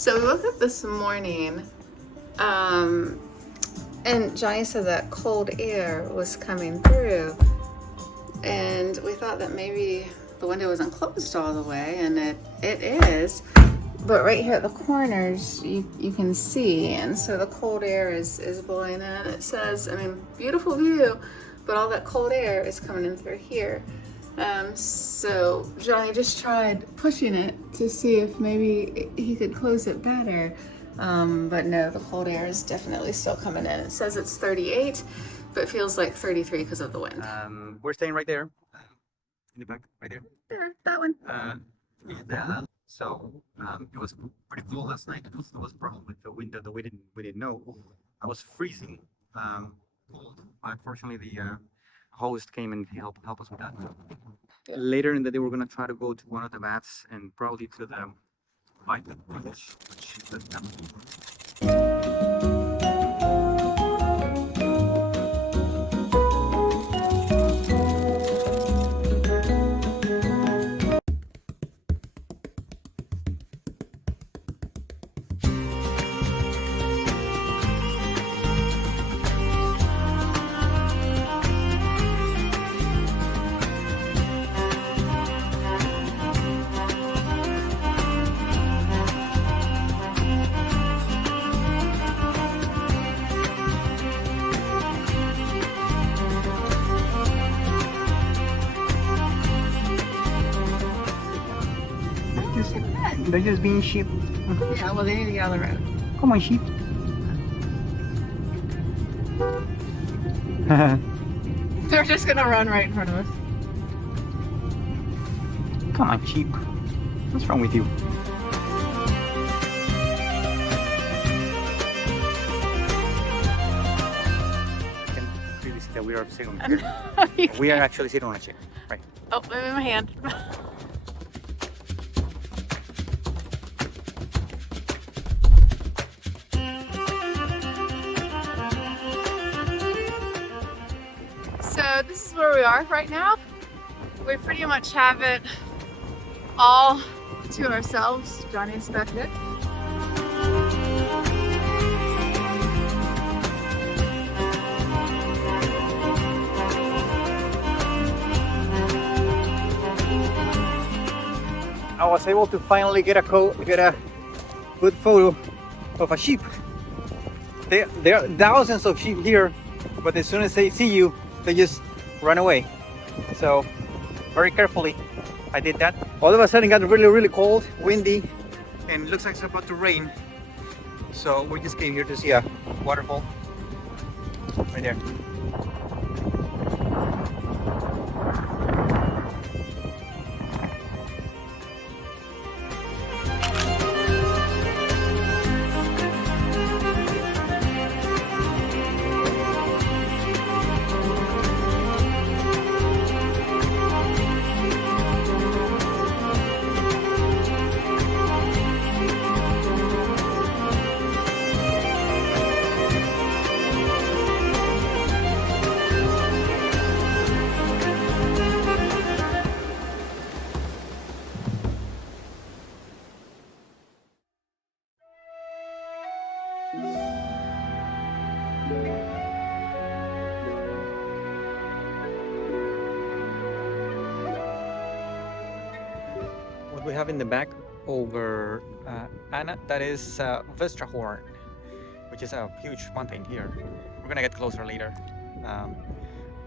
So we woke up this morning, and Johnny said that cold air was coming through, and we thought that maybe the window wasn't closed all the way, and it is. But right here at the corners, you can see, and so the cold air is blowing in. It says, I mean, beautiful view, but all that cold air is coming in through here. So Johnny just tried pushing it to see if maybe he could close it better. But no, the cold air is definitely still coming in. It says it's 38, but feels like 33 because of the wind. We're staying right there, in the back, right there. There, that one. So it was pretty cool last night. It was a problem with the wind that we didn't know. I was freezing cold. Unfortunately, the host came and help us with that. Later in the day, we're gonna try to go to one of the baths and probably to the Iceland village, which is the They're just being sheep. Yeah, well, they need to get on the road. Come on, sheep. They're just gonna run right in front of us. Come on, sheep. What's wrong with you? You can clearly see that we are sitting on a chair. We are actually sitting on a chair, right? Oh, I'm in my hand. So this is where we are right now. We pretty much have it all to ourselves. Johnny's back there. I was able to finally get a good photo of a sheep. There are thousands of sheep here, but as soon as they see you, they just run away. So very carefully I did that. All of a sudden it got really cold, windy, and it looks like it's about to rain. So we just came here to see a waterfall right there. What we have in the back over Anna, that is Vestrahorn, which is a huge mountain here. We're gonna get closer later.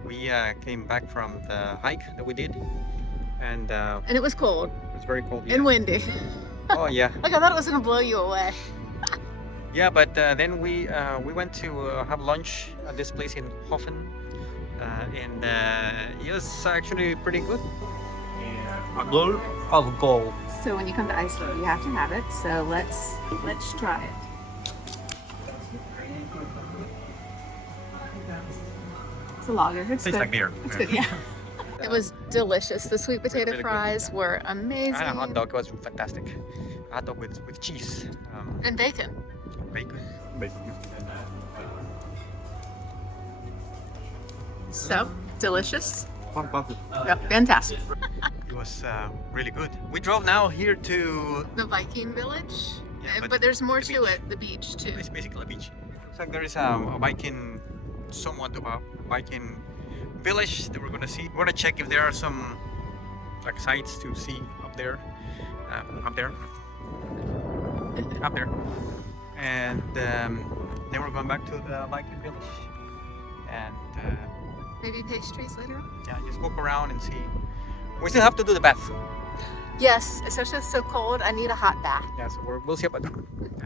We came back from the hike that we did, and And it was cold it was very cold. and windy. Oh yeah. Like I thought it was gonna blow you away. Yeah, but then we went to have lunch at this place in Hoffen, and it was actually pretty good. A glow of gold. So when you come to Iceland, you have to have it. So let's try it. It's a lager. It's Tastes good. like beer. It's good. Yeah. It was delicious. The sweet potato Really good. fries were amazing. And a hot dog was fantastic. A hot dog with cheese. And bacon. Bacon. So delicious. Fantastic. Yeah, fantastic. It was really good. We drove now here to The Viking village. Yeah, but there's more the to beach. it. The beach too. It's basically a beach. So there is a Viking, somewhat of a Viking village that we're gonna see. We're gonna check if there are some like sites to see up there, up there, up there, and then we're going back to the Viking village, and Maybe pastries later on. yeah, just walk around and see. We still have to do the bath. Yes, especially if it's so cold. I need a hot bath. Yeah, so we'll see about that. Yeah.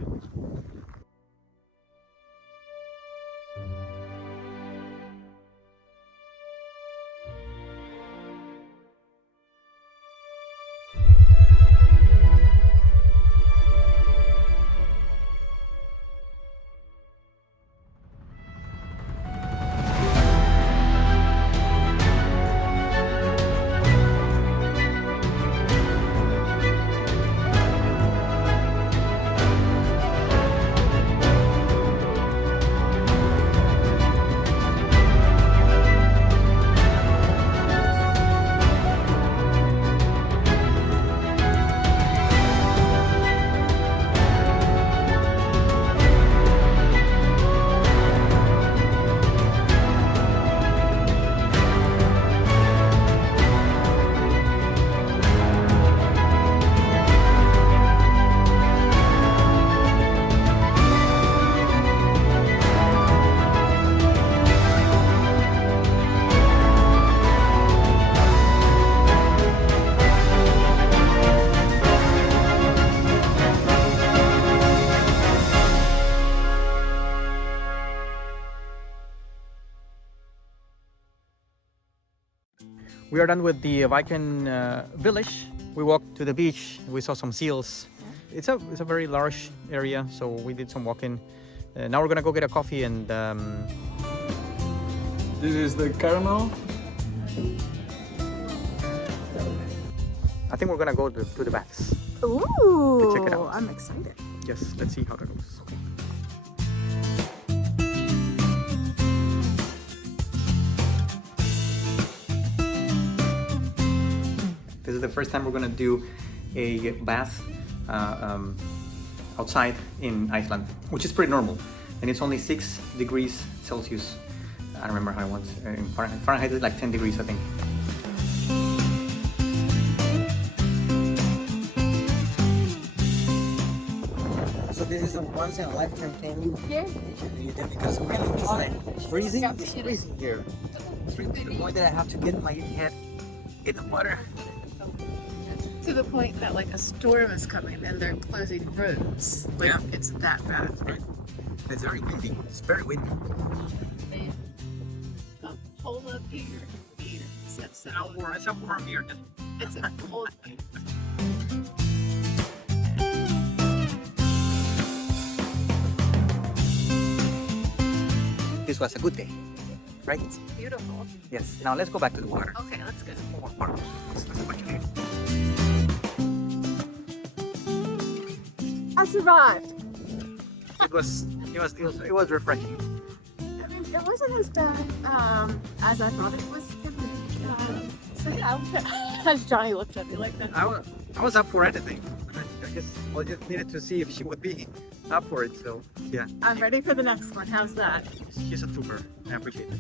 We are done with the Viking village. We walked to the beach. We saw some seals. It's a very large area, so we did some walking. Now we're gonna go get a coffee and. This is the caramel. I think we're gonna go to the baths. Ooh, check it out. I'm excited. Yes, let's see how that goes. This is the first time we're gonna do a bath outside in Iceland, which is pretty normal, and it's only 6 degrees Celsius. I don't remember how it was in Fahrenheit. Fahrenheit is like 10 degrees, I think. So this is a once in a lifetime thing. Yeah. You do because really it's like freezing. It's freezing here. It's freezing to the point that I have to get my head in the water. To the point that like a storm is coming and they're closing roads. Like, Yeah. it's that bad. Right. It's very windy. It's very windy. Hold up here. It's It's a warm here. It's a cold. This was a good day, right? It's beautiful. Yes. Now let's go back to the water. Okay, let's go. Let's go back here. I survived. It was refreshing. I mean, it wasn't as bad as I thought it was gonna be. So yeah, as Johnny looked at me like that. I was up for anything. I guess I just needed to see if she would be up for it. So yeah, I'm ready for the next one. How's that? she's a trooper. I appreciate it.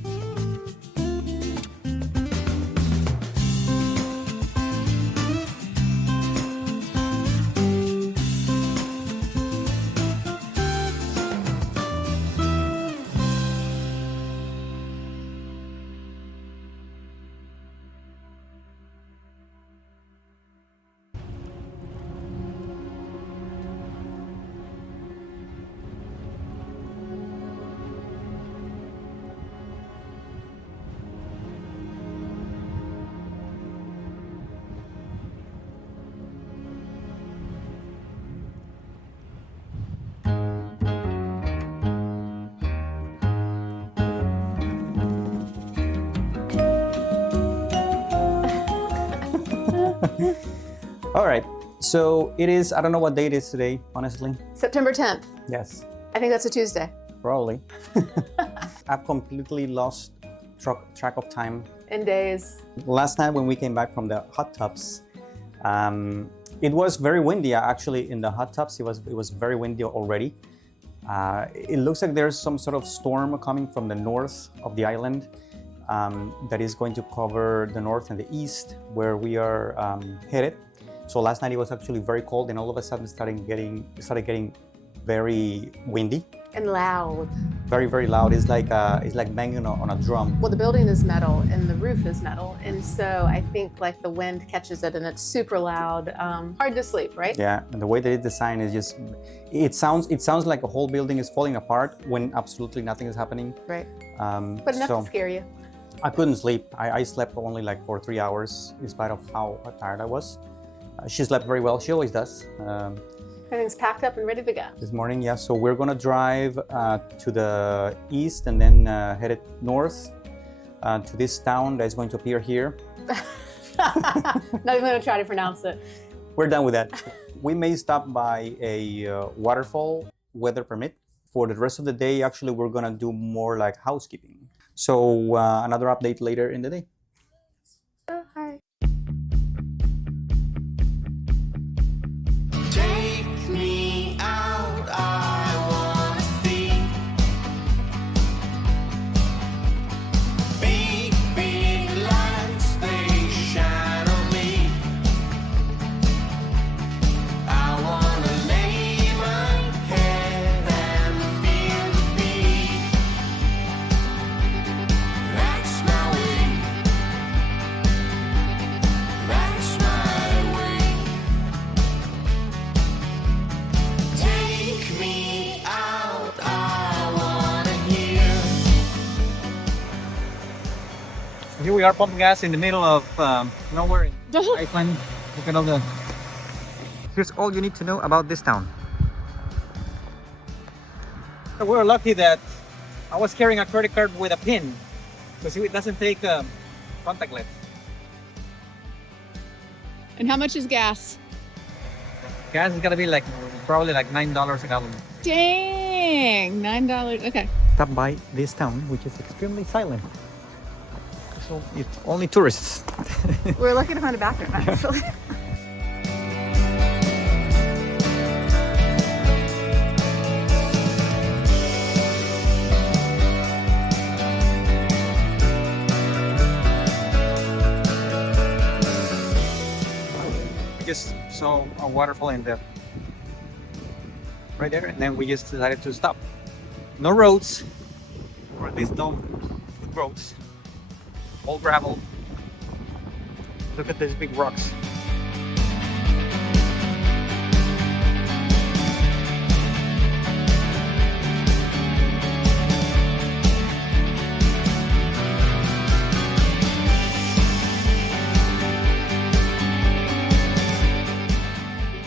All right. So it is. I don't know what date it is today, honestly. September 10th. Yes, I think that's a Tuesday. probably. I've completely lost track of time. In days. Last night when we came back from the hot tubs, It was very windy actually in the hot tubs. It was very windy already. It looks like there's some sort of storm coming from the north of the island that is going to cover the north and the east where we are headed. So last night it was actually very cold, and all of a sudden started getting very windy. And loud. Very, very loud. It's like banging on a drum. Well, the building is metal and the roof is metal, and so I think like the wind catches it and it's super loud. Hard to sleep, right? Yeah, and the way that it's designed is just, it sounds like a whole building is falling apart when absolutely nothing is happening. Right. But enough to scare you. I couldn't sleep. I slept only like for 3 hours in spite of how tired I was. She slept very well. She always does. Everything's packed up and ready to go. This morning, yeah. So we're gonna drive to the east and then headed north to this town that is going to appear here. Not even gonna try to pronounce it. We're done with that. We may stop by a waterfall, weather permit. For the rest of the day, actually, we're gonna do more like housekeeping. So another update later in the day. Hi. Take me out, I wanna see big, big lights, they shine on me. I wanna lay my head and feel the beat. That's my way. That's my way. Take me out, I wanna hear. Here we are pumping gas in the middle of nowhere in Iceland. Look at all the... Here's all you need to know about this town. So we're lucky that I was carrying a credit card with a pin, because it doesn't take contactless. And how much is gas? Gas is gonna be like probably like $9 a gallon. Dang, $9. Okay. Stop by this town, which is extremely silent. So it's only tourists. We're lucky to find a bathroom, actually. We just saw a waterfall in the right there, and then we just decided to stop. No roads, or at least no foot roads. All gravel. Look at these big rocks.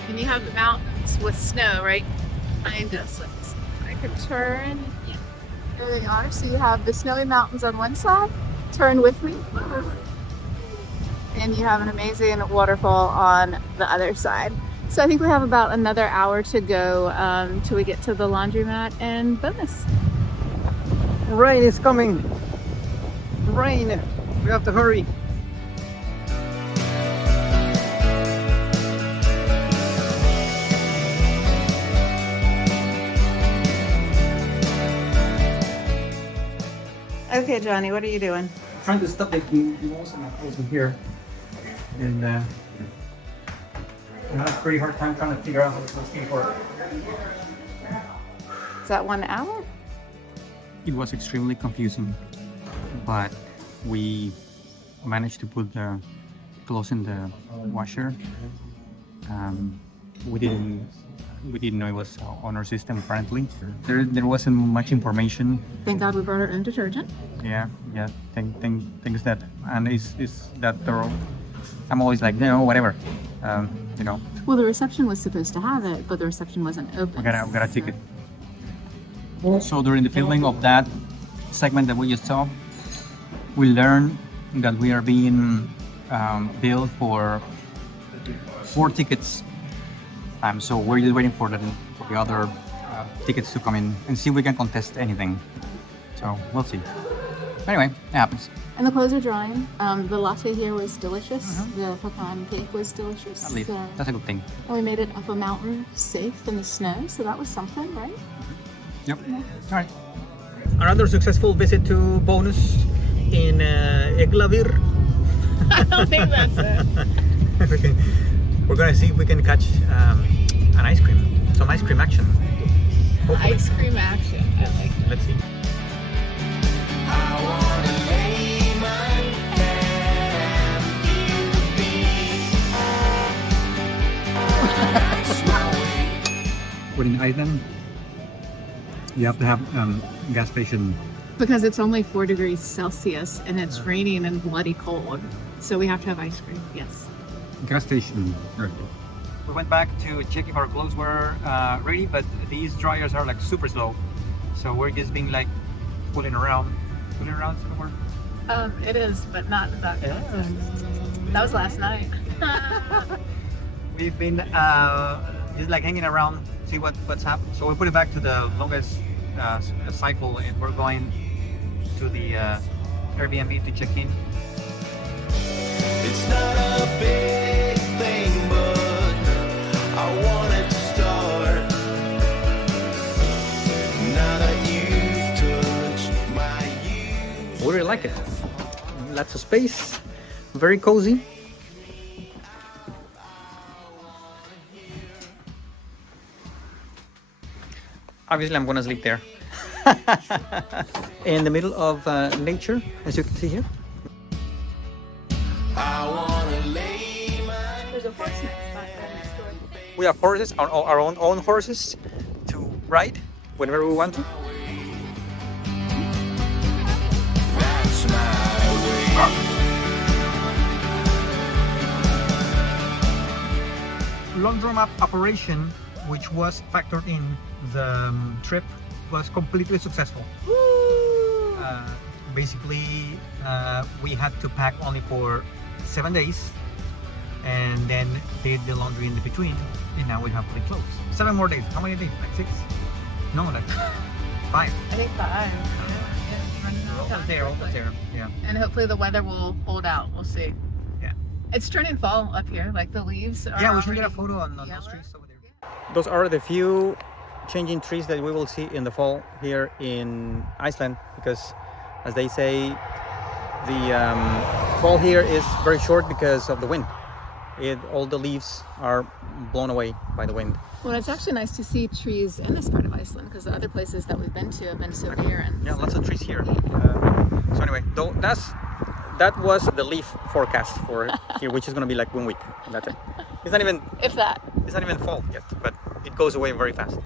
And you have the mountains with snow right behind us. I can turn. Yeah. There they are. So you have the snowy mountains on one side. Turn with me. And you have an amazing waterfall on the other side. So I think we have about another hour to go till we get to the laundromat and bonus. Rain is coming. Rain. We have to hurry. Okay, Johnny, what are you doing? Trying to stop the walls and holes in here, and I had a pretty hard time trying to figure out how to skateboard. Is that 1 hour? It was extremely confusing, but we managed to put the clothes in the washer. We didn't know it was on our system apparently. There wasn't much information. Thank God we brought our own detergent. Yeah. Things that, and is that thorough. I'm always like, no, whatever. You know, Well, the reception was supposed to have it, but the reception wasn't open. we got a ticket. So during the filming of that segment that we just saw, we learned that we are being billed for 4 tickets. So we're just waiting for the other tickets to come in and see if we can contest anything. So we'll see. Anyway, it happens. And the clothes are drying. The latte here was delicious. The pecan cake was delicious. At least So- that's a good thing. and we made it up a mountain safe in the snow, so that was something, right? Yep. All right. Another successful visit to Bonus in Eglavir. I don't think that's it. Okay. We're gonna see if we can catch an ice cream, some ice cream action. Hopefully. Ice cream action. I like that. Let's see. I wanna lay my head and feel the beat. That's my way. But in Iceland, you have to have gas station. Because it's only 4 degrees Celsius and it's raining and bloody cold. So we have to have ice cream, yes. Gas station. We went back to check if our clothes were ready, but these dryers are like super slow. So we're just being like pulling around. Pulling around is the word? It is, but not that. That was last night. We've been just like hanging around, see what's happened. So we put it back to the longest cycle, and we're going to the Airbnb to check in. It's not a big thing, but I want it to start. Now that you've touched my youth. We really like it. Lots of space, very cozy. Obviously, I'm gonna sleep there. In the middle of nature, as you can see here. I wanna lay my There's a horse next door. We have horses, our own horses, to ride whenever we want to. that's my way. Laundromat operation, which was factored in the trip, was completely successful. Basically, we had to pack only for 7 days, and then did the laundry in the between, and now we have clean clothes. 7 more days. How many days? Like 6? No, like 5. I think 5. Almost there. Yeah. And hopefully the weather will hold out. We'll see. Yeah. It's turning fall up here. Like the leaves are. Yeah, we should get a already photo on those yellow. trees over there. Those are the few changing trees that we will see in the fall here in Iceland, because as they say, the fall here is very short because of the wind. All the leaves are blown away by the wind. Well, it's actually nice to see trees in this part of Iceland because the other places that we've been to have been so barren. Yeah, lots of trees here. So anyway, that was the leaf forecast for here, which is going to be like 1 week. And that's it. It's not even If that. It's not even fall yet, but it goes away very fast.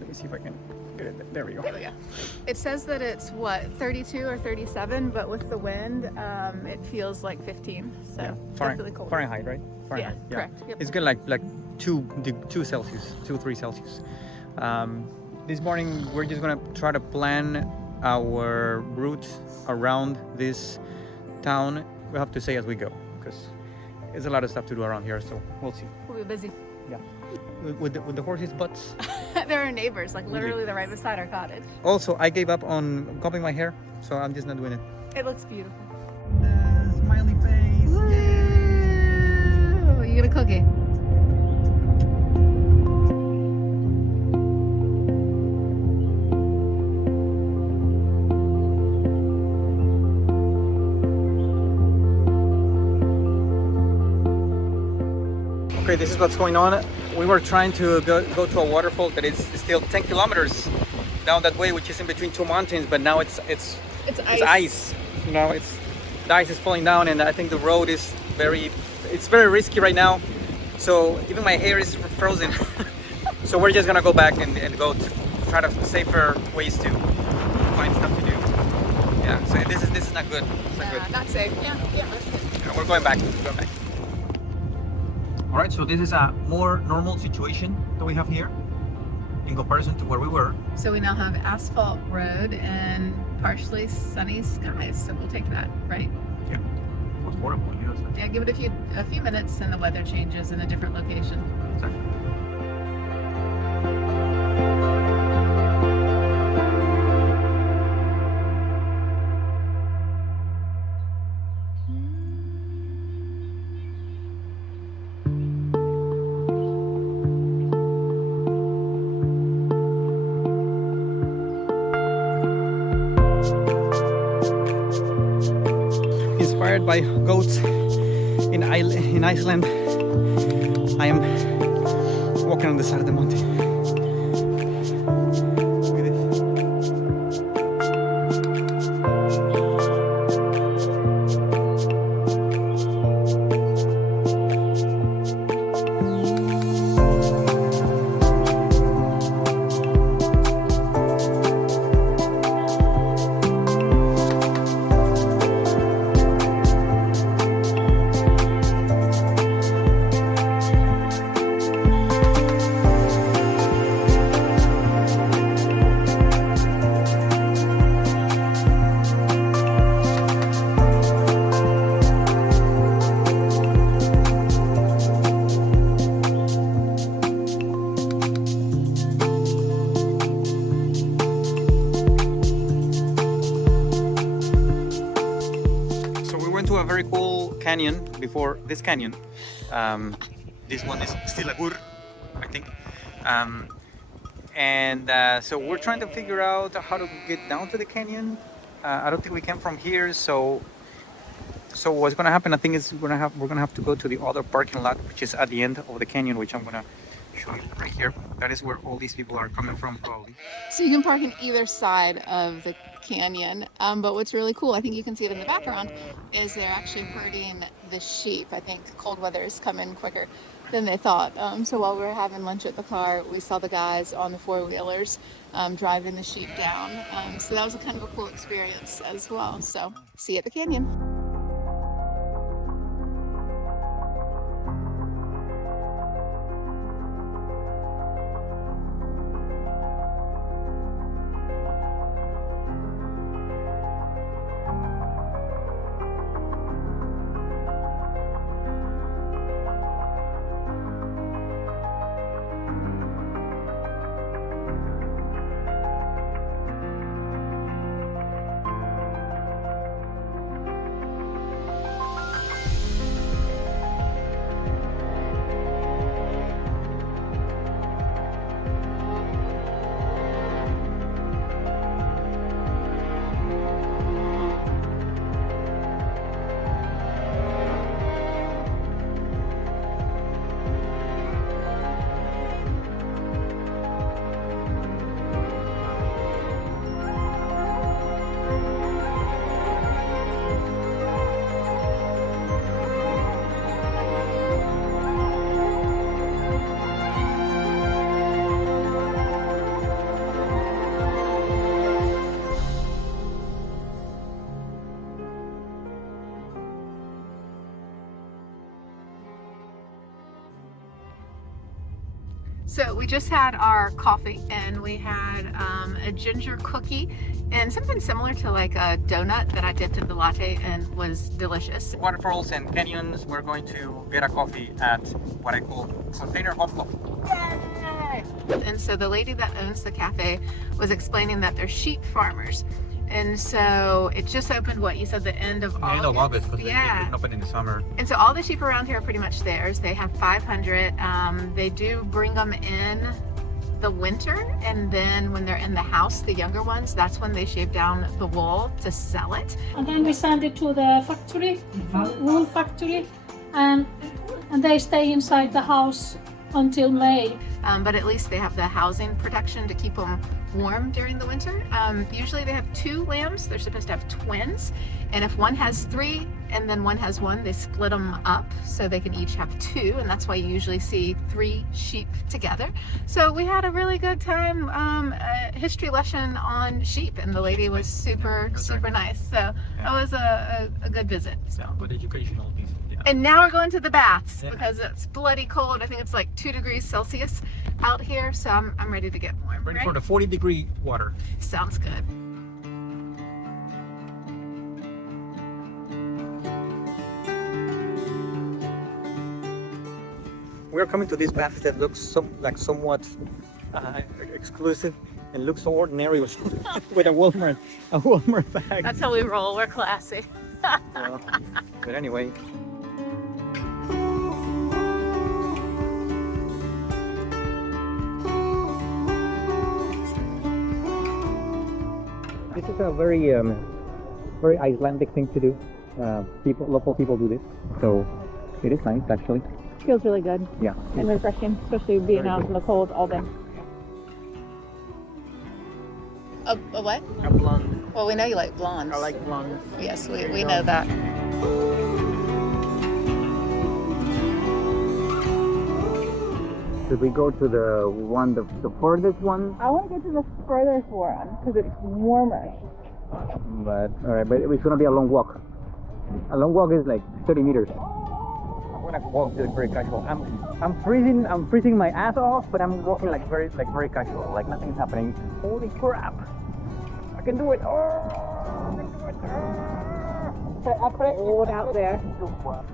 Let me see if I can get it. There we go. There we go. It says that it's what 32 or 37, but with the wind, it feels like 15. So definitely cold. Fahrenheit, right? Fahrenheit. Yeah, correct. Yep. It's good, like 2 Celsius, 2-3 Celsius. This morning we're just gonna try to plan our route around this town. We have to say as we go, because there's a lot of stuff to do around here. So we'll see. We'll be busy. Yeah. With the horses' butts. They're our neighbors, like literally they're right beside our cottage. Also, I gave up on combing my hair, so I'm just not doing it. It looks beautiful. The smiley face. Ooh, you get a cookie. Okay, this is what's going on. We were trying to go to a waterfall that is still 10 kilometers down that way, which is in between 2 mountains, but now it's ice. You know, the ice is falling down, and I think the road is very risky right now. So even my hair is frozen. So we're just gonna go back and go to try to safer ways to find stuff to do. Yeah. So this is not good. It's not good. Not safe. Yeah, that's good. And we're going back. All right, so this is a more normal situation that we have here. in comparison to where we were. So we now have asphalt road and partially sunny skies. So we'll take that, right? Yeah, it was horrible. Yes. Yeah, give it a few minutes and the weather changes in a different location. Exactly. Inspired by goats in Iceland, I am walking on the side of the mountain. Look at this. So we went to a very cool canyon before this canyon. This one is still a gur, I think. So we're trying to figure out how to get down to the canyon. I don't think we came from here, so what's gonna happen? I think is we're gonna have to go to the other parking lot, which is at the end of the canyon, which I'm gonna show you right here. That is where all these people are coming from, probably. So you can park on either side of the canyon, but what's really cool, I think you can see it in the background, is they're actually herding the sheep. I think cold weather has come in quicker than they thought. So while we were having lunch at the car, we saw the guys on the four-wheelers driving the sheep down. So that was a kind of a cool experience as well. So see you at the canyon. So we just had our coffee and we had a ginger cookie and something similar to like a donut that I dipped in the latte and was delicious. Waterfalls and canyons. We're going to get a coffee at what I call Container Home Coffee. Yay! And so the lady that owns the cafe was explaining that they're sheep farmers. And so it just opened, what you said, the end of August? End of August, because yeah. it opened in the summer. And so all the sheep around here are pretty much theirs. They have 500. They do bring them in the winter, and then when they're in the house, the younger ones, that's when they shave down the wool to sell it. And then we send it to the factory, wool factory, and they stay inside the house until May. But at least they have the housing protection to keep them warm during the winter. Usually they have 2 lambs. They're supposed to have twins. And if one has 3 and then one has 1, they split them up so they can each have 2. And that's why you usually see 3 sheep together. So we had a really good time, a history lesson on sheep. And the lady was super nice. So that was a good visit. So. Good educational piece. Yeah. And now we're going to the baths because it's bloody cold. I think it's like 2 degrees Celsius out here, so I'm ready to get warm. Ready right? for the 40-degree water. Sounds good. We're coming to this bath that looks somewhat exclusive and looks so ordinary with, with a Walmart bag. That's how we roll. We're classy. But anyway. This is a very Icelandic thing to do. Local people do this, so it is nice actually. Feels really good Yeah. and refreshing, especially being out in the cold all day. A what? A blonde. Well, we know you like blondes. I like blonde. Yes, we know that. Should we go to the furthest one? I want to go to the furthest one because it's warmer. But alright, but it's gonna be a long walk. A long walk is like 30 meters. I'm gonna walk this very casual. I'm freezing my ass off, but I'm walking like very casual, like nothing's happening. Holy crap! I can do it! Oh, I can do it! Cold out there.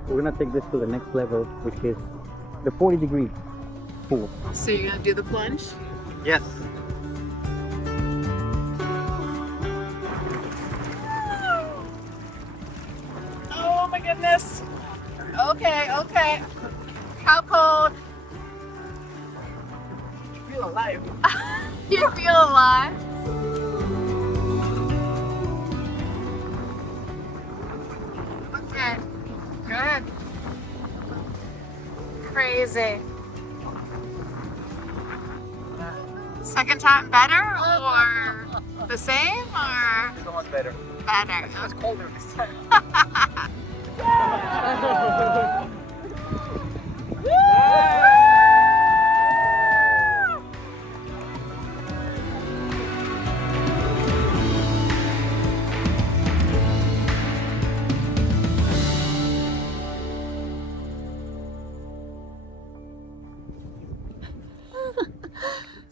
We're gonna take this to the next level, which is the 40-degree pool. So you're gonna do the plunge? Yes. Oh my goodness. Okay. How cold? I feel alive. You feel alive? Okay. Good. Crazy. Second time better or the same or So much better. better? It's colder this time.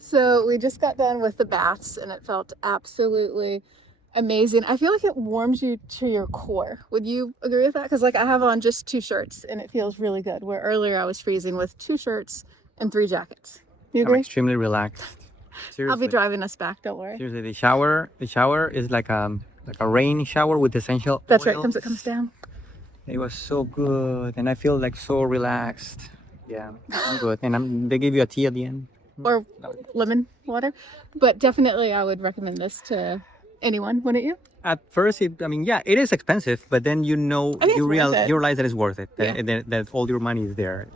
So we just got done with the baths and it felt absolutely amazing. I feel like it warms you to your core. Would you agree with that? Because like I have on just 2 shirts and it feels really good. Where earlier I was freezing with 2 shirts and 3 jackets. You I'm agree? extremely relaxed. Seriously. I'll be driving us back, don't worry. Seriously, the shower is like a rain shower with essential That's right, oils. it comes down. It was so good, and I feel like so relaxed. Yeah, I'm good. And they give you a tea at the end. Or lemon water. But definitely I would recommend this to anyone, wouldn't you? At first, it is expensive, but then I think it's worth it. you realize that it's worth it. That all your money is there.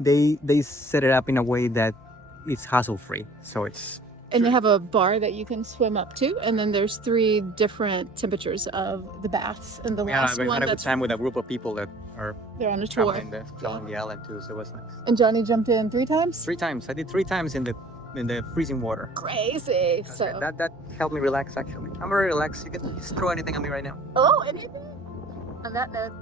They set it up in a way that it's hassle free, so it's. And they have a bar that you can swim up to, and then there's 3 different temperatures of the baths. And the last We one had a good that's time with a group of people that are they're on a tour. traveling the island too, so it was nice. And Johnny jumped in 3 times. 3 times. I did 3 times in the freezing water. Crazy. So That helped me relax actually. I'm very relaxed. You can just throw anything at me right now. oh, anything? On that note.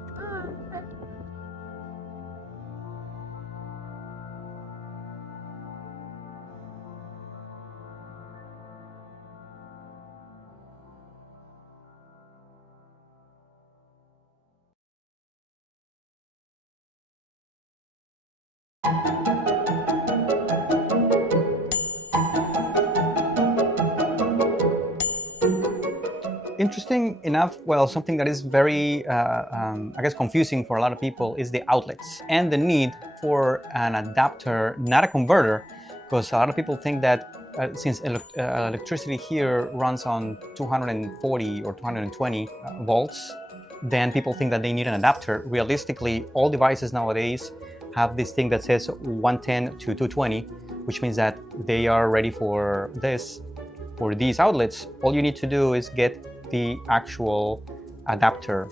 Interesting enough, well, something that is very, I guess, confusing for a lot of people is the outlets and the need for an adapter, not a converter, because a lot of people think that since electricity here runs on 240 or 220 volts, then people think that they need an adapter. Realistically, all devices nowadays have this thing that says 110 to 220, which means that they are ready for this. For these outlets, all you need to do is get the actual adapter.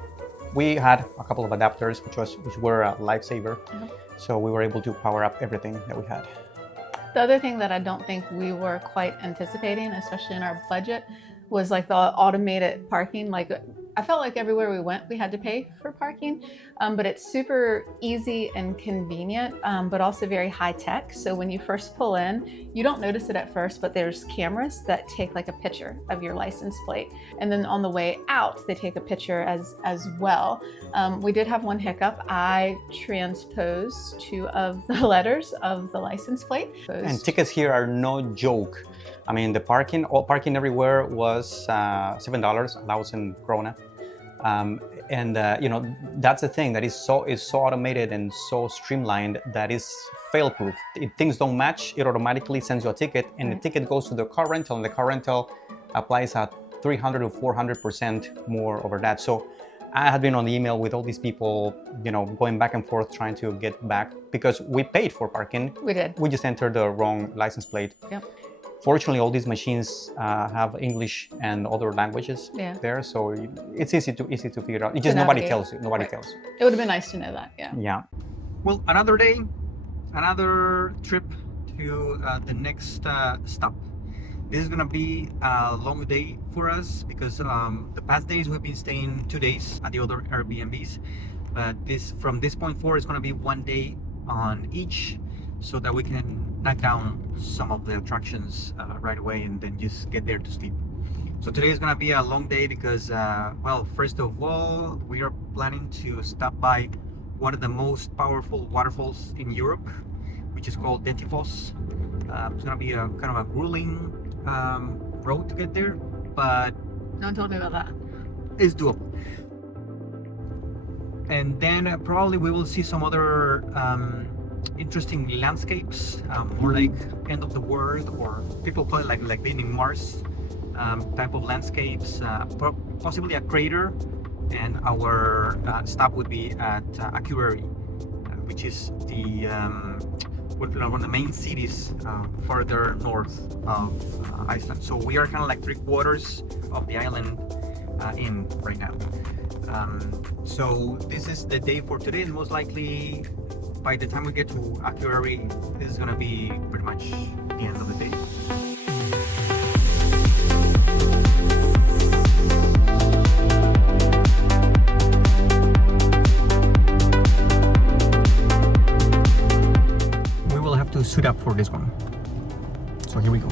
We had a couple of adapters, which were a lifesaver. So we were able to power up everything that we had. The other thing that I don't think we were quite anticipating, especially in our budget, was like the automated parking. Like I felt like everywhere we went, we had to pay for parking, but it's super easy and convenient, but also very high tech. So when you first pull in, you don't notice it at first, but there's cameras that take like a picture of your license plate. And then on the way out, they take a picture as well. We did have one hiccup. I transposed 2 of the letters of the license plate. And tickets here are no joke. I mean, the all parking everywhere was $7, 1,000 krona. You know, that's the thing that is so automated and so streamlined that is fail-proof. If things don't match, it automatically sends you a ticket, and the ticket goes to the car rental, and the car rental applies at 300 to 400% more over that. So I had been on the email with all these people, you know, going back and forth trying to get back because we paid for parking. We did. We just entered the wrong license plate. Yep. Fortunately, all these machines have English and other languages there, so it's easy to figure out. It's just nobody tells you. Nobody tells you. It would have been nice to know that. Yeah. Yeah. Well, another day, another trip to the next stop. This is gonna be a long day for us because the past days we've been staying 2 days at the other Airbnbs, but from this point forward, it's gonna be 1 day on each, so that we can knock down some of the attractions right away and then just get there to sleep. So today is gonna be a long day because, well, first of all, we are planning to stop by one of the most powerful waterfalls in Europe, which is called Dettifoss. It's gonna be a kind of a grueling road to get there, but No one told me about that. it's doable. And then probably we will see some other interesting landscapes, more like end of the world, or people call it like being in Mars type of landscapes, possibly a crater, and our stop would be at Akureyri, which is the one of the main cities further north of Iceland. So we are kind of like 3/4 of the island in right now. So this is the day for today, and most likely by the time we get to Akureyri, this is gonna be pretty much the end of the day. We will have to suit up for this one. So here we go.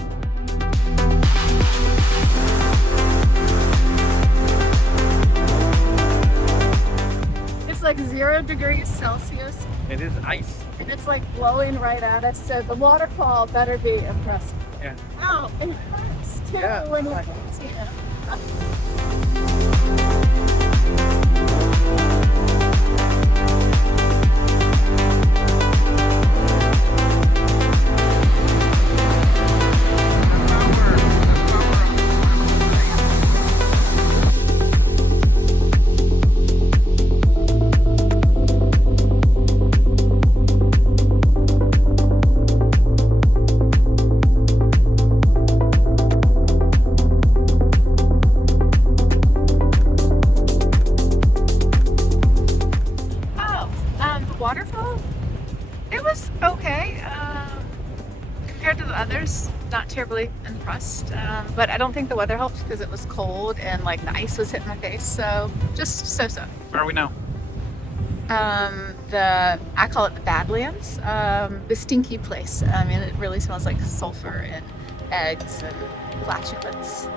It's like 0 degrees Celsius It is ice. and it's like blowing right at us. So the waterfall better be impressive. Yeah. Oh, and it hurts too Yeah. when it hits you. Waterfall, it was okay compared to the others. Not terribly impressed, but I don't think the weather helped because it was cold and like the ice was hitting my face, so just so-so. Where are we now? I call it the Badlands, the stinky place. I mean, it really smells like sulfur and eggs and flatulence.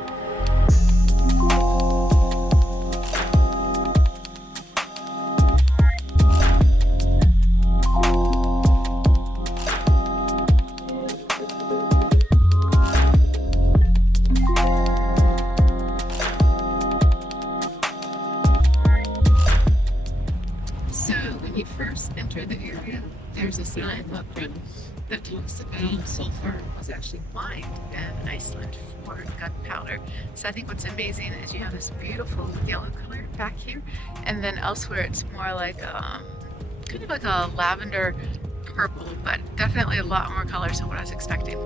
So when you first enter the area, there's a sign up front that talks about sulfur was actually mined in Iceland for gunpowder. So I think what's amazing is you have this beautiful yellow color back here, and then elsewhere it's more like kind of like a lavender purple, but definitely a lot more colors than what I was expecting.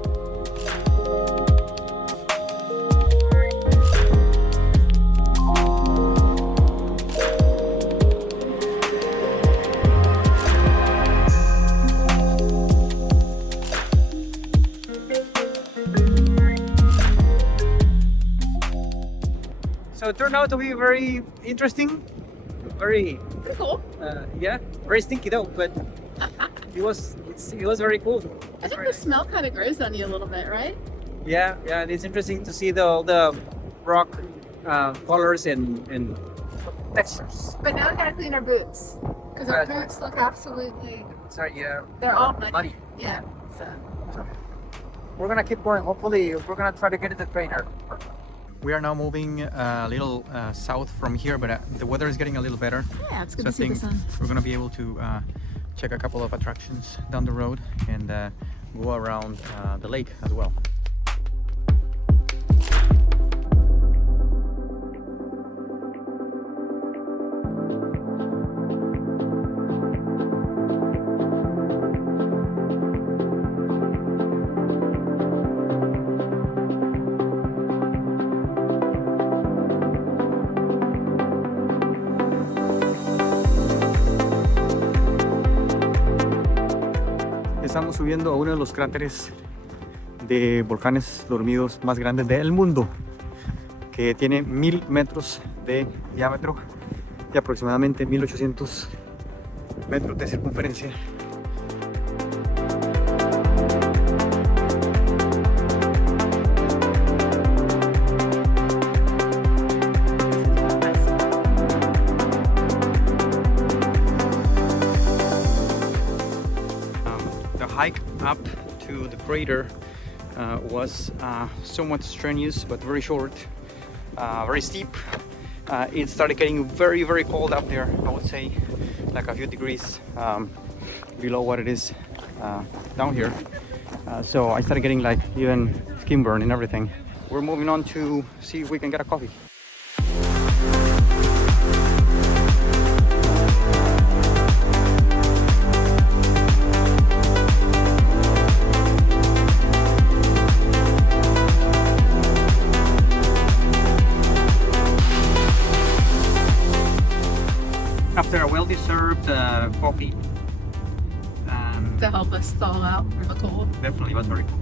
So it turns turned out to be very interesting, very Cool. yeah, very stinky though, but it was very cool. I think the smell kind of grows on you a little bit, right? Yeah, it's interesting to see all the rock colors and textures. But now we gotta clean our boots because our Right. boots look absolutely. Sorry, yeah, They're all muddy. muddy. Yeah. So. We're gonna keep going. Hopefully, we're gonna try to get the trainer. We are now moving a little south from here, but the weather is getting a little better. Yeah, it's good So I to see the think sun. we're gonna be able to check a couple of attractions down the road and go around the lake as well. Estamos subiendo a uno de los cráteres de volcanes dormidos más grandes del mundo, que tiene 1000 metros de diámetro y aproximadamente 1800 metros de circunferencia. The hike up to the crater was somewhat strenuous but very short, very steep. It started getting very, very cold up there. I would say like a few degrees below what it is down here. So I started getting like even skin burn and everything. We're moving on to see if we can get a coffee. After a well-deserved coffee, To help us thaw out from the cold. definitely was very cool.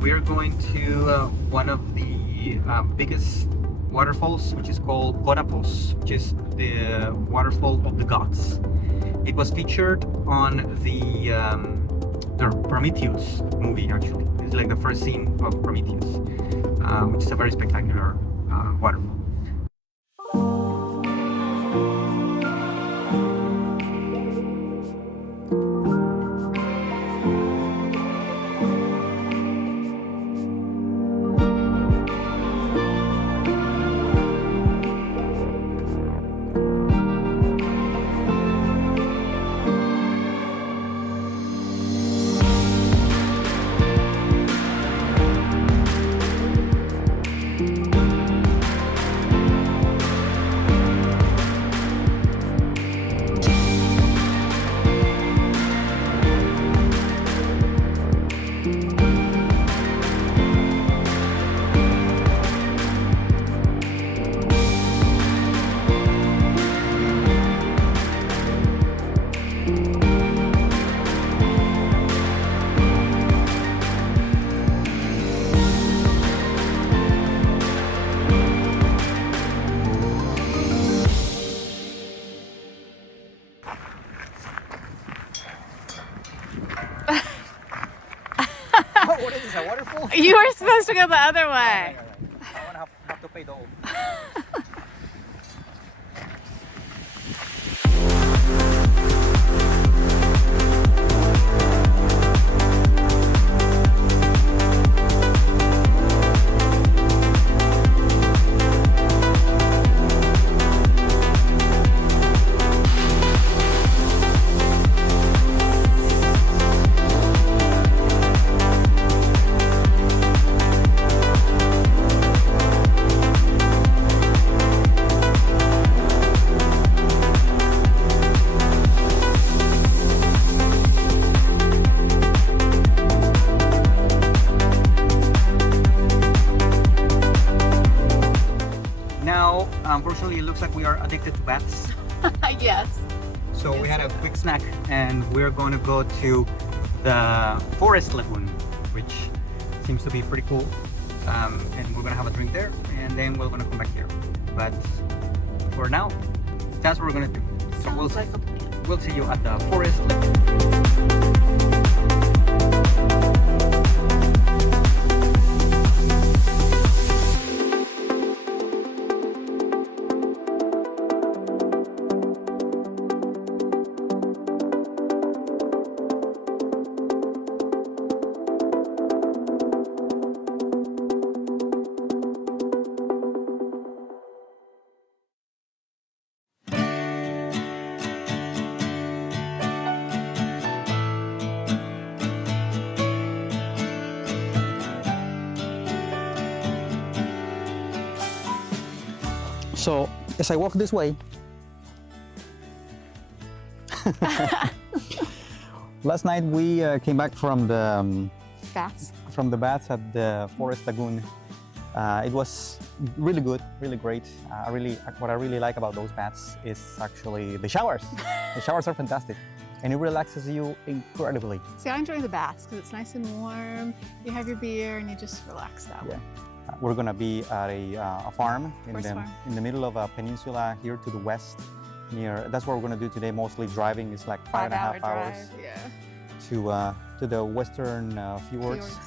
We are going to one of the biggest waterfalls, which is called Gorapos, which is the waterfall of the gods. It was featured on the Prometheus movie, actually. It's like the first scene of Prometheus, which is a very spectacular waterfall. What is this, a waterfall? You were supposed to go the other way. I want to have to pay double. Now, unfortunately, it looks like we are addicted to bats. Yes. So we had a quick snack and we're going to go to the forest lagoon, which seems to be pretty cool. And we're going to have a drink there and then we're going to come back here. but for now, that's what we're gonna do. So Sounds like a plan. we'll see you at the forest. So as I walk this way, last night we came back from the Bats. baths at the Forest Lagoon. It was really good, really great. What I really like about those baths is actually the showers. The showers are fantastic, and it relaxes you incredibly. See, I enjoy the baths because it's nice and warm. You have your beer and you just relax that way. We're gonna be at a farm Horse farm. in the middle of a peninsula here to the west. That's what we're gonna do today. Mostly driving is like 5.5 hours Yeah. to the western fjords.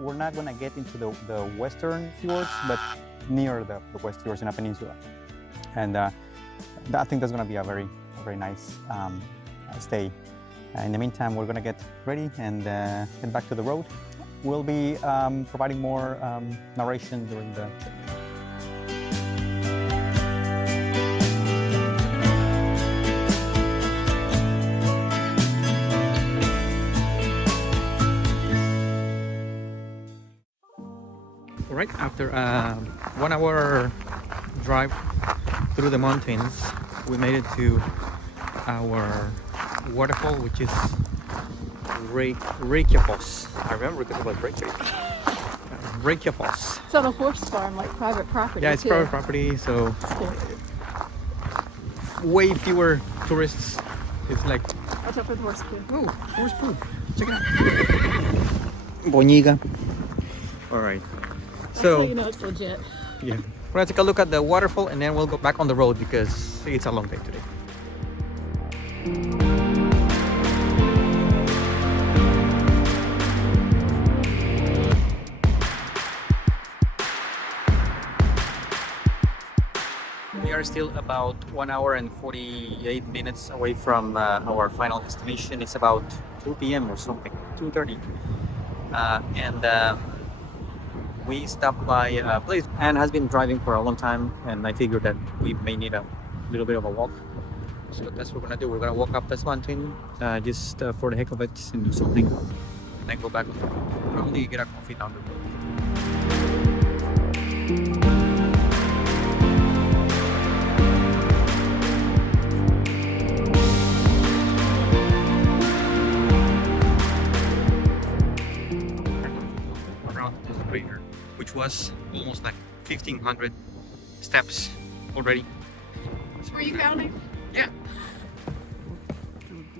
We're not gonna get into the western fjords, but near the west fjords in a peninsula. And I think that's gonna be a very nice stay. In the meantime, we're gonna get ready and head back to the road. We'll be providing more narration during the trip. All right, after a 1 hour drive through the mountains, we made it to our waterfall, which is Reykjafoss. I remember because it was Reykjafoss. It's on a horse farm, like private property. Yeah, it's too. private property, so way fewer tourists. It's like, Watch out for the horse poo. oh, horse poo. Check it out. Boniga. All right. That's So, how you know it's legit. yeah. We're gonna take a look at the waterfall and then we'll go back on the road because it's a long day today. We are still about 1 hour and 48 minutes away from our final destination. It's about 2 p.m. or something, 2:30. We stopped by a place. Anne has been driving for a long time, and I figured that we may need a little bit of a walk. So that's what we're gonna do. We're gonna walk up this mountain just for the heck of it and do something, and then go back on the road. Probably get a coffee down the road. Around this crater, which was almost like 1,500 steps already. Were you counting? Yeah.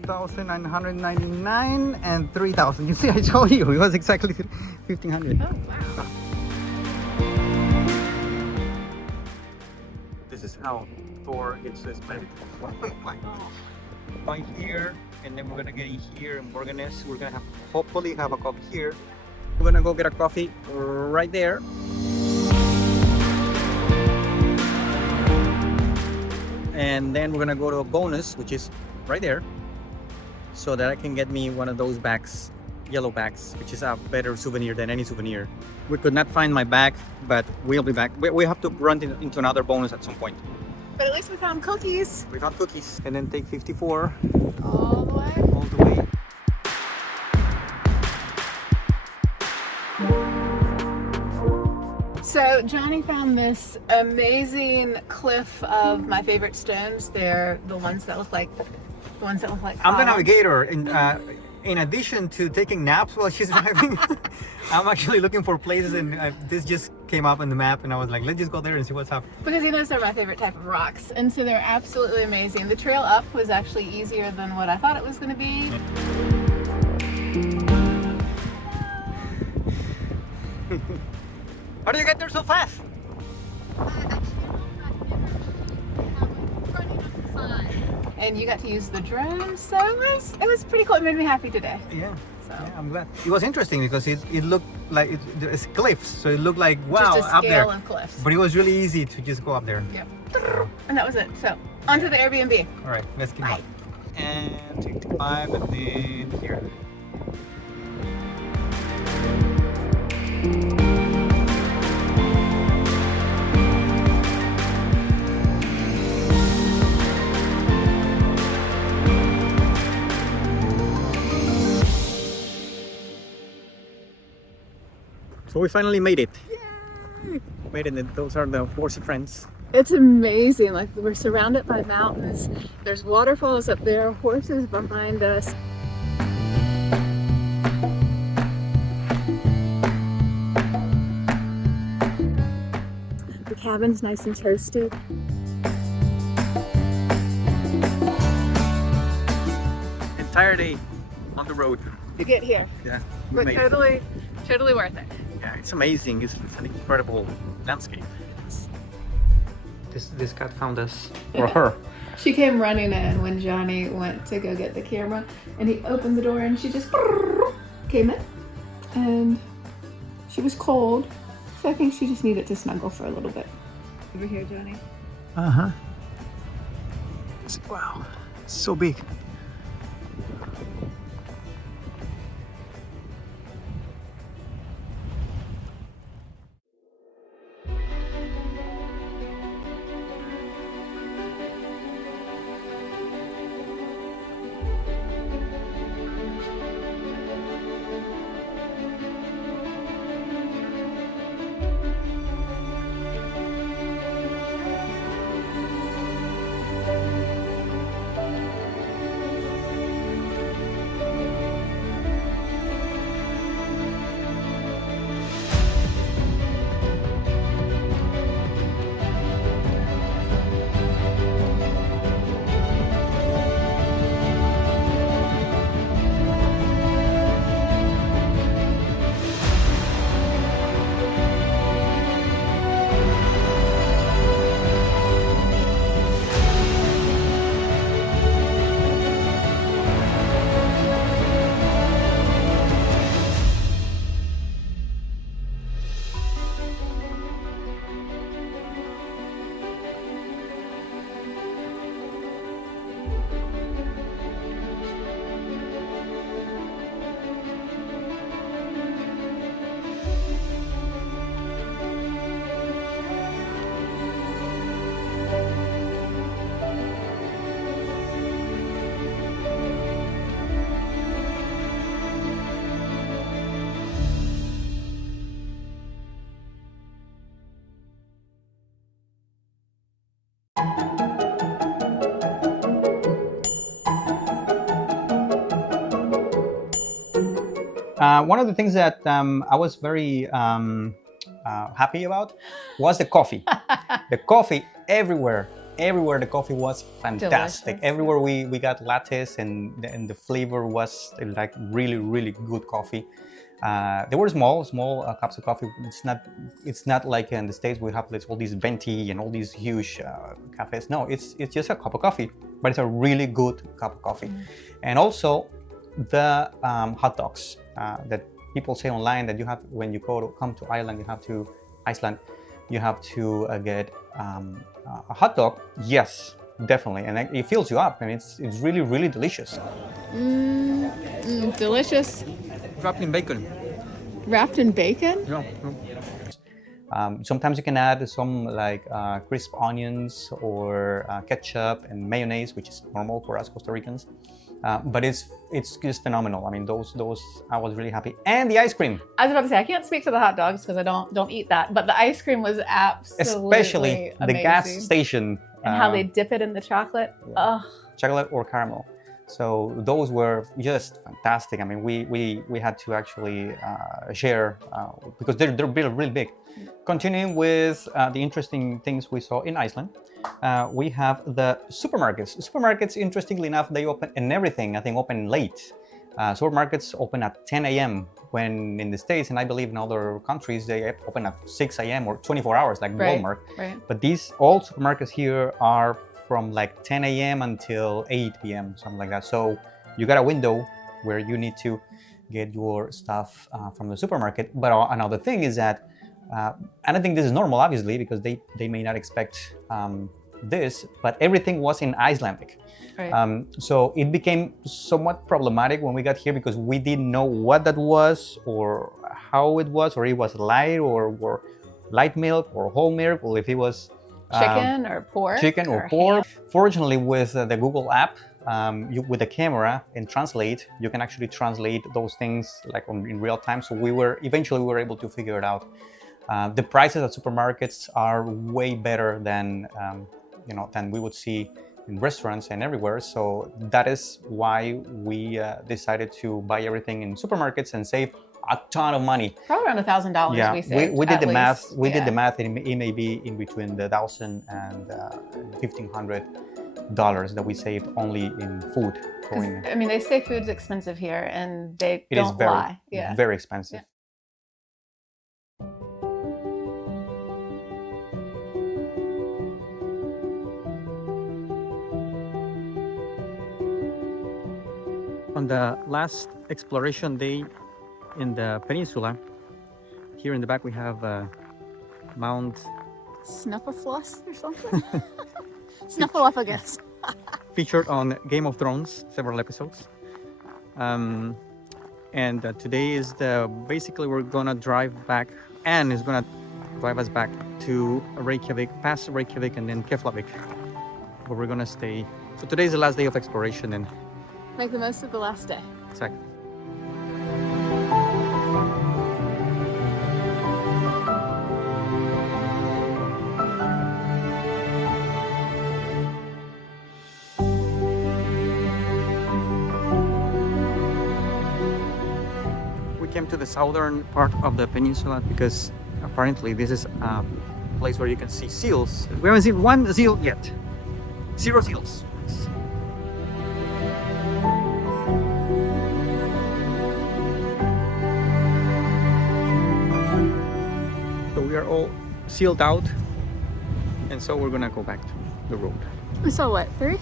2,999 and 3,000. You see, I told you it was exactly 1,500. Oh, wow. This is how Thor hits his planet. Right here, and then we're gonna get in here in Borganes. We're gonna hopefully have a coffee here. We're gonna go get a coffee right there. And then we're gonna go to a bonus, which is right there, so that I can get me one of those bags, yellow bags, which is a better souvenir than any souvenir. We could not find my bag, but we'll be back. We have to run into another bonus at some point. But at least we found cookies. We found cookies. And then take 54 All the way. all the way. So Johnny found this amazing cliff of my favorite stones. They're the ones that look like I'm the columns. navigator. In addition to taking naps while she's driving, I'm actually looking for places, and this just came up on the map, and I was like, let's just go there and see what's up. Because you know they're my favorite type of rocks, and so they're absolutely amazing. The trail up was actually easier than what I thought it was going to be. How do you get there so fast? and you got to use the drone, so it was pretty cool. It made me happy today. Yeah. So Yeah, I'm glad. It was interesting because it looked like there's cliffs, so it looked like wow just a up there. scale of cliffs. But it was really easy to just go up there. Yep. And that was it. So on to the Airbnb. All right, let's keep Bye. going. And 65 and then here. So we finally made it. Yay! Made it, and those are the horsey friends. It's amazing. Like, we're surrounded by mountains. There's waterfalls up there, horses behind us. The cabin's nice and toasted. Entire day on the road. To get here. Yeah, we But made it. totally worth it. Yeah, it's amazing. It's an incredible landscape. This cat found us, or her. She came running in when Johnny went to go get the camera, and he opened the door and she just came in, and she was cold, so I think she just needed to snuggle for a little bit. Over here, Johnny. Uh-huh. Wow, it's so big. One of the things that I was very happy about was the coffee. The coffee everywhere the coffee was fantastic. Delicious. Everywhere we got lattes, and the flavor was like really good coffee. They were small cups of coffee. It's not like in the States we have all these venti and all these huge cafes. No, it's just a cup of coffee, but it's a really good cup of coffee. And also the hot dogs that people say online that you have when you come to Iceland, you have to get a hot dog. Yes, definitely, and it fills you up, and it's really delicious. Delicious. Wrapped in bacon. Wrapped in bacon? Yeah. Sometimes you can add some like crisp onions or ketchup and mayonnaise, which is normal for us Costa Ricans. But it's just phenomenal. I mean, those I was really happy, and the ice cream. I was about to say I can't speak to the hot dogs because I don't eat that, but the ice cream was absolutely Especially the amazing. gas station. And how they dip it in the chocolate. Oh, chocolate or caramel. So those were just fantastic. I mean, we had to actually share because they're really big. Continuing with the interesting things we saw in Iceland, we have the supermarkets. Supermarkets, interestingly enough, they open, and everything I think open late. Supermarkets open at 10 a.m. when in the States, and I believe in other countries, they open at 6 a.m. or 24 hours like Right, Walmart. right. But all supermarkets here are from like 10 a.m. until 8 p.m., something like that. So you got a window where you need to get your stuff from the supermarket. But another thing is that, and I think this is normal, obviously, because they may not expect this, but everything was in Icelandic. Right. So it became somewhat problematic when we got here because we didn't know what that was or how it was, or it was light or light milk or whole milk, or if it was Chicken or pork. chicken or ham. pork. Fortunately, with the Google app, with the camera and translate, you can actually translate those things like in real time. So eventually we were able to figure it out. The prices at supermarkets are way better than than we would see in restaurants and everywhere. So that is why we decided to buy everything in supermarkets and save a ton of money. Probably around $1,000 Yeah, we saved. we did the math. least. We did the Yeah. math. It may be in between the $1,000 and $1,500 that we saved only in food. 'Cause, I mean, they say food's expensive here, and they It is don't very, lie. Yeah. very expensive. Yeah. On the last exploration day in the peninsula, here in the back we have Mount Snuffleupagus or something. Snuffleupagus. featured on Game of Thrones, several episodes. And today is basically we're gonna drive back. Anne is gonna drive us back to Reykjavik, past Reykjavik, and then Keflavik, where we're gonna stay. So today is the last day of exploration, and Make the most of the last day. exactly. We came to the southern part of the peninsula because apparently this is a place where you can see seals. We haven't seen one seal yet. 0 seals. So we are all sealed out, and so we're gonna go back to the road. We saw what, 3?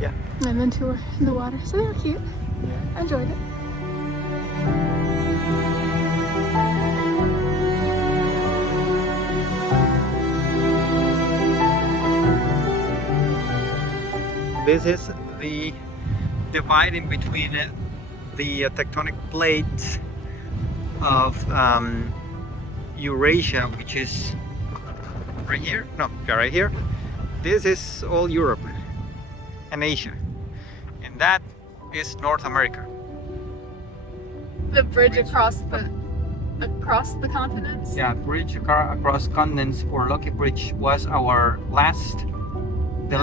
Yeah. And then 2 were in the water, so they were cute. I enjoyed it. This is the divide in between the tectonic plates of Eurasia, which is right here. No, yeah, right here. This is all Europe and Asia, and that is North America. The bridge across the continents. Yeah, bridge across continents, or Lucky Bridge, was our the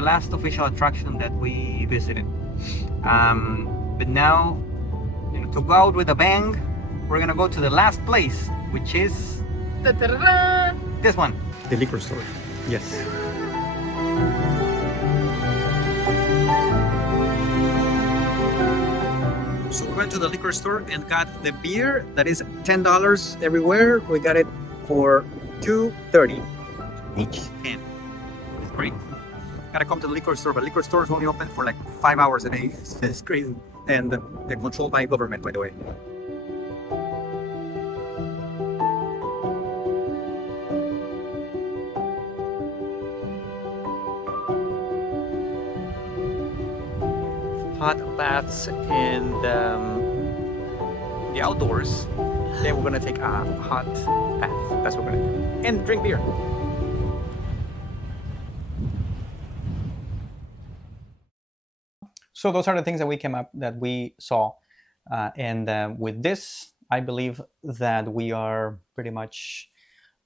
last official attraction that we visited. But now, to go out with a bang, we're gonna go to the last place, which is Da-da-da-da. this one, the liquor store. Yes. So we went to the liquor store and got the beer that is $10 everywhere. We got it for $2.30 each can. It's great. Gotta come to the liquor store, but liquor store is only open for like 5 hours a day. It's crazy. And they're controlled by government, by the way. Hot baths in the outdoors. Then we're gonna take a hot bath. That's what we're gonna do. And drink beer. So those are the things that we saw, and with this, I believe that we are pretty much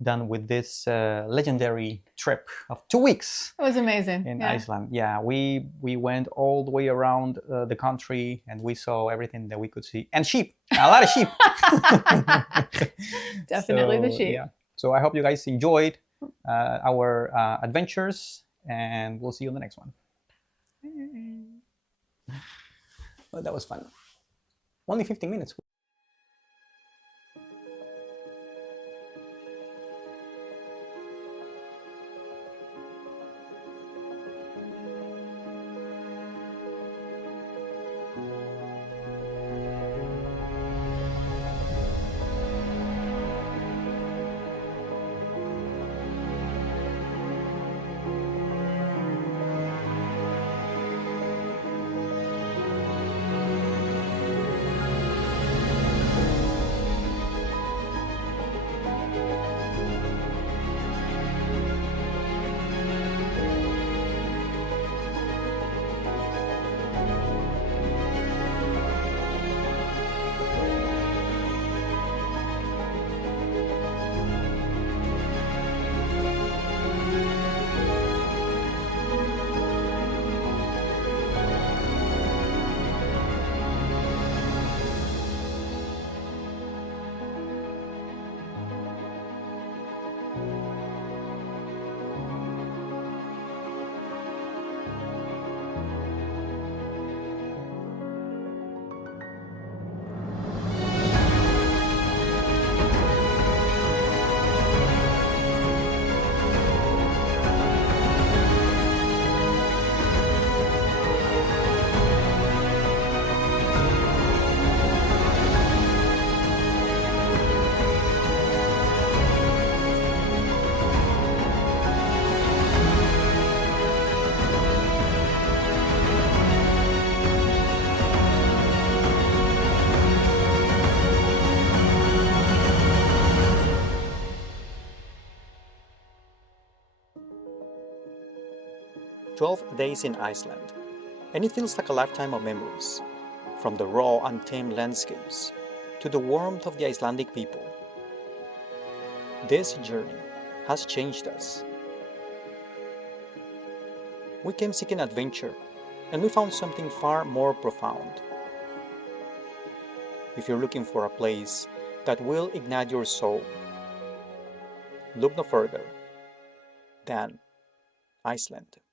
done with this legendary trip of 2 weeks It was amazing. in Yeah. Iceland. Yeah, we went all the way around the country, and we saw everything that we could see, and sheep, a lot of sheep. Definitely the sheep. Yeah. So I hope you guys enjoyed our adventures, and we'll see you on the next one. Well, that was fun. Only 15 minutes. 12 days in Iceland, and it feels like a lifetime of memories, from the raw, untamed landscapes to the warmth of the Icelandic people. This journey has changed us. We came seeking adventure, and we found something far more profound. If you're looking for a place that will ignite your soul, look no further than Iceland.